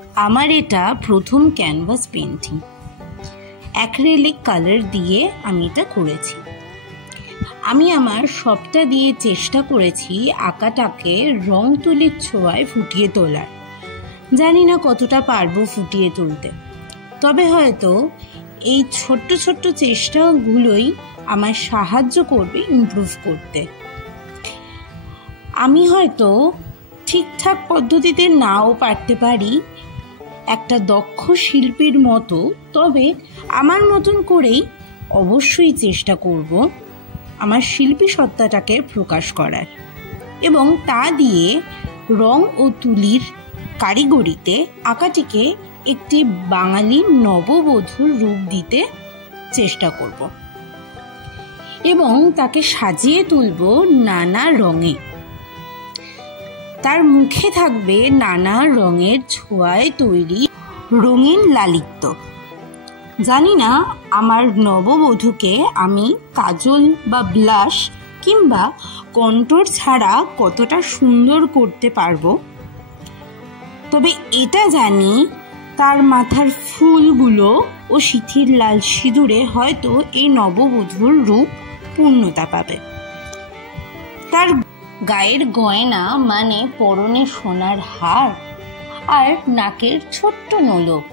আমার এটা প্রথম ক্যানভাস পেন্টিং। অ্যাক্রিলিক কালার দিয়ে আমি এটা করেছি। আমি আমার সবটা দিয়ে চেষ্টা করেছি আঁকাটাকে রং তুলির ছোঁয়ায় ফুটিয়ে তোলার। জানি না কতটা পারবো ফুটিয়ে তুলতে, তবে হয়তো এই ছোট্ট ছোট্ট চেষ্টাগুলোই আমার সাহায্য করবে ইমপ্রুভ করতে। আমি হয়তো ঠিকঠাক পদ্ধতিতে নাও পারতে পারি একটা দক্ষ শিল্পীর মতো, তবে আমার মতন করেই অবশ্যই চেষ্টা করব আমার শিল্পী সত্তাটাকে প্রকাশ করার, এবং তা দিয়ে রং ও তুলির কারিগরিতে আঁকাটিকে একটি বাঙালি নববধূর রূপ দিতে চেষ্টা করব এবং তাকে সাজিয়ে তুলব নানা রঙে। তার মুখে থাকবে নানা রঙের ছোঁয়ায় তৈরি রঙিন লালিত্য। জানি না আমার নববধূকে আমি কাজল বা ব্লাশ কিংবা কন্ট্রোর ছাড়া কতটা সুন্দর করতে পারবো, তবে এটা জানি তার মাথার ফুলগুলো ও সিঁথির লাল সিঁদুরে হয়তো এই নববধূর রূপ পূর্ণতা পাবে। তার গায়ের গয়না মানে পরনে সোনার হার আর নাকের ছোট্ট নোলক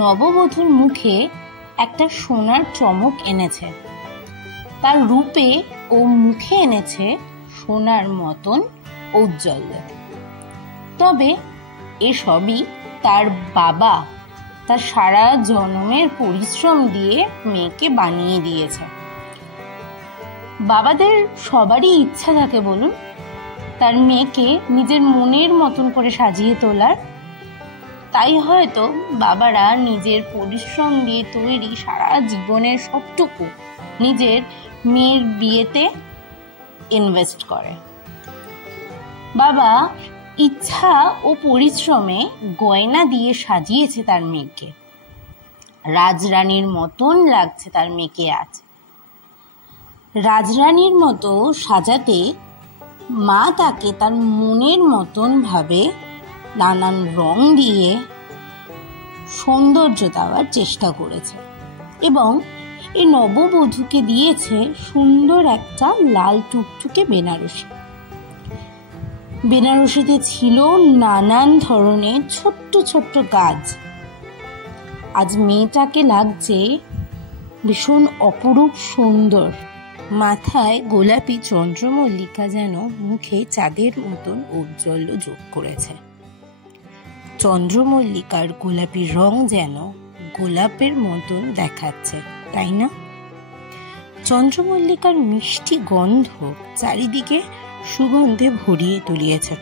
নববধূর মুখে একটা সোনার চমক এনেছে। তার রূপে ও মুখে এনেছে সোনার মতন ঔজ্জ্বল্য। তবে এসবই তার বাবা তার সারা জন্মের পরিশ্রম দিয়ে মেয়েকে বানিয়ে দিয়েছে। বাবাদের সবারই ইচ্ছা থাকে বলুন, তার মেয়েকে নিজের মনের মতন করে সাজিয়ে তোলার। তাই হয়তো বাবারা নিজের পরিশ্রম দিয়ে তৈরি সারা জীবনের সবটুকু নিজের মেয়ের বিয়েতে ইনভেস্ট করে। বাবা ইচ্ছা ও পরিশ্রমে গয়না দিয়ে সাজিয়েছে তার মেয়েকে। রাজরানীর মতন লাগছে তার মেয়েকে আজ। রাজরানীর মতো সাজাতে মা তাকে তার মনের মতন ভাবে নানান রং দিয়ে সৌন্দর্য দেওয়ার চেষ্টা করেছে, এবং এই নববধূকে দিয়েছে সুন্দর একটা লাল টুকটুকে বেনারসি। বেনারসিতে ছিল নানান ধরনের ছোট্ট ছোট্ট গাছ। আজ মেয়েটাকে লাগছে ভীষণ অপরূপ সুন্দর। মাথায় গোলাপি চন্দ্রমল্লিকা যেন মুখে চাঁদের মতন ঔজ্জ্বল্য যোগ করেছে। চন্দ্রমল্লিকার গোলাপি রং যেন গোলাপের মতন দেখাচ্ছে, তাই না? চন্দ্রমল্লিকার মিষ্টি গন্ধ চারিদিকে সুগন্ধে ভরিয়ে তুলিয়েছে।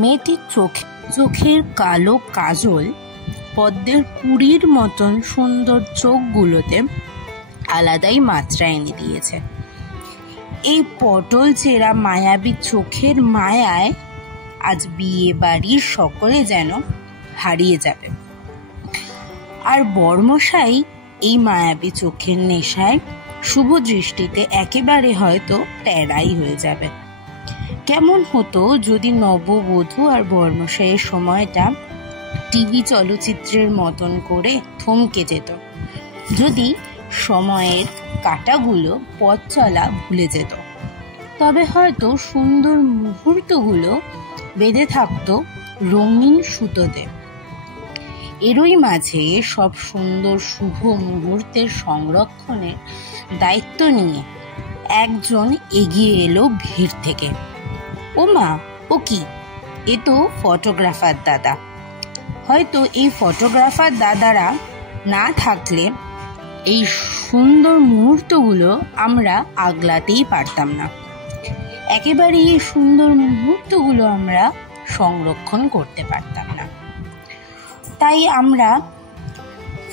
মেয়েটির চোখের কালো কাজল পদ্মের কুড়ির মতন সুন্দর চোখগুলোতে আলাদাই মাত্রা এনে দিয়েছে। এই পটল চেরা মায়াবী চোখের মায়ায় আজ বিয়ে বাড়ির সকলে যেন হারিয়ে যাবে, আর বরমশাই এই মায়াবী চোখের নেশায় শুভ দৃষ্টিতে একেবারে হয়তো টেরাই হয়ে যাবে। কেমন হতো যদি নববধূ আর বরমশাইয়ের সময়টা টিভি চলচ্চিত্রের মতন করে থমকে যেত, যদি সময়ের কাঁটাগুলো পথ চলা ভুলে যেত, তবে হয়তো সুন্দর মুহূর্তগুলো বেঁধে থাকতো রঙিন সুতোতে। এরই মাঝে সব সুন্দর শুভ মুহূর্তের সংরক্ষণের দায়িত্ব নিয়ে একজন এগিয়ে এলো ভিড় থেকে। ও মা, ও কি, এ তো ফটোগ্রাফার দাদা। হয়তো এই ফটোগ্রাফার দাদারা না থাকলে এই সুন্দর মুহূর্তগুলো আমরা আগলাতেই পারতাম না, একেবারে এই সুন্দর মুহূর্তগুলো আমরা সংরক্ষণ করতে পারতাম না। তাই আমরা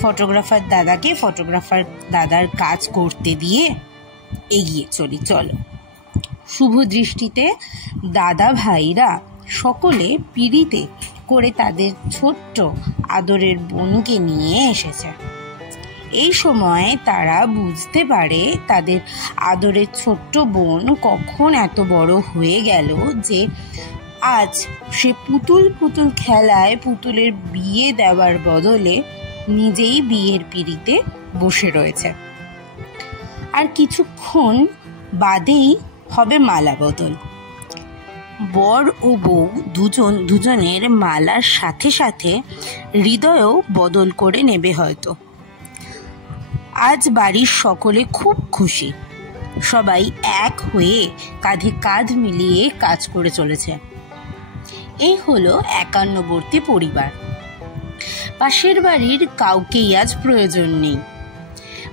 ফটোগ্রাফার দাদাকে ফটোগ্রাফার দাদার কাজ করতে দিয়ে এগিয়ে চলি। চলো, শুভ দৃষ্টিতে দাদা ভাইরা সকলে পিড়িতে করে তাদের ছোট্ট আদরের বোনকে নিয়ে এসেছে। এই সময় তারা বুঝতে পারে তাদের আদরের ছোট্ট বোন কখন এত বড় হয়ে গেল যে আজ সে পুতুল পুতুল খেলায় পুতুলের বিয়ে দেওয়ার বদলে নিজেই বিয়ের পিঁড়িতে বসে রয়েছে। আর কিছুক্ষণ বাদেই হবে মালা বদল। বর ও বউ দুজনের মালার সাথে সাথে হৃদয়ও বদল করে নেবে হয়তো। আজ বাড়ির সকলে খুব খুশি, সবাই এক হয়ে কাঁধে কাঁধ মিলিয়ে কাজ করে চলেছে। এই হলো একান্নবর্তী পরিবার। পাশের বাড়ির কাউকেই আজ প্রয়োজন নেই।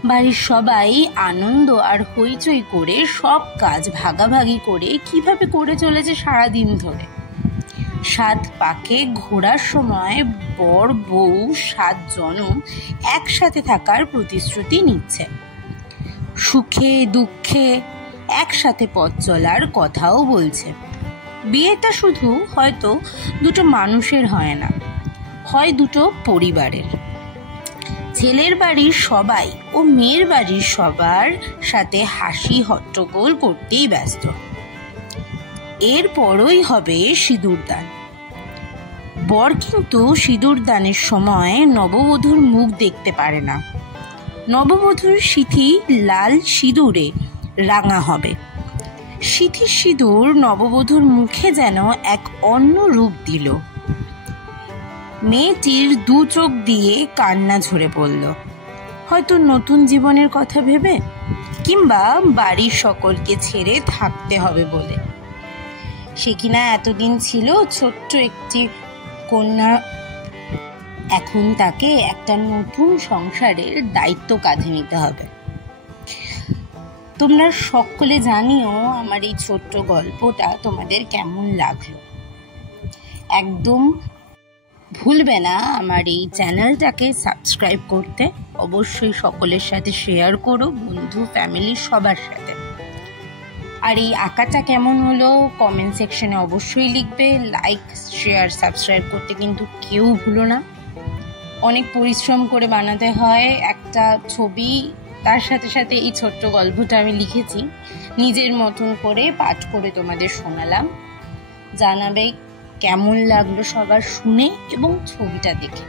বাড়ির সবাই আনন্দ আর হইচই করে সব কাজ ভাগাভাগি করে কিভাবে করে চলেছে সারাদিন ধরে। 7 পাকে ঘোরার সময় বর বউ 7 জনম একসাথে থাকার প্রতিশ্রুতি নিচ্ছে। সুখে দুঃখে একসাথে পথ চলার কথাও বলছে। বিয়েটা শুধু হয়তো দুটো মানুষের হয় না, হয় দুটো পরিবারের। ছেলের বাড়ির সবাই ও মেয়ের বাড়ির সবার সাথে হাসি হট্টগোল করতেই ব্যস্ত। এরপরই হবে সিঁদুরদান। বর কিন্তু সিঁদুরদানের সময় নববধূর মুখ দেখতে পারে না। নববধূর সিঁথি লাল সিঁদুরে রাঙা হবে। সিঁথির সিঁদুর নববধূর মুখে যেন এক অন্য রূপ দিল। মেয়েটির 2 চোখ দিয়ে কান্না ঝরে পড়ল, হয়তো নতুন জীবনের কথা ভেবে, কিংবা বাড়ির সকলকে ছেড়ে থাকতে হবে বলে। সে কিনা এতদিন ছিল ছোট্ট একটি কন্যা, এখন তাকে একটা নতুন সংসারের দায়িত্ব কাঁধে নিতে হবে। তোমরা সকলে জানিও আমার এই ছোট্ট গল্পটা তোমাদের কেমন লাগলো। একদম ভুলবে না আমার এই চ্যানেলটাকে সাবস্ক্রাইব করতে। অবশ্যই সকলের সাথে শেয়ার করো, বন্ধু ফ্যামিলি সবার সাথে। আর এই আঁকাটা কেমন হলো কমেন্ট সেকশনে অবশ্যই লিখবে। লাইক শেয়ার সাবস্ক্রাইব করতে কিন্তু কেউ ভুলো না। অনেক পরিশ্রম করে বানাতে হয় একটা ছবি, তার সাথে সাথে এই ছোট্ট গল্পটা আমি লিখেছি, নিজের মতন করে পাঠ করে তোমাদের শোনালাম। জানাবে কেমন লাগলো সবার শুনে এবং ছবিটা দেখে।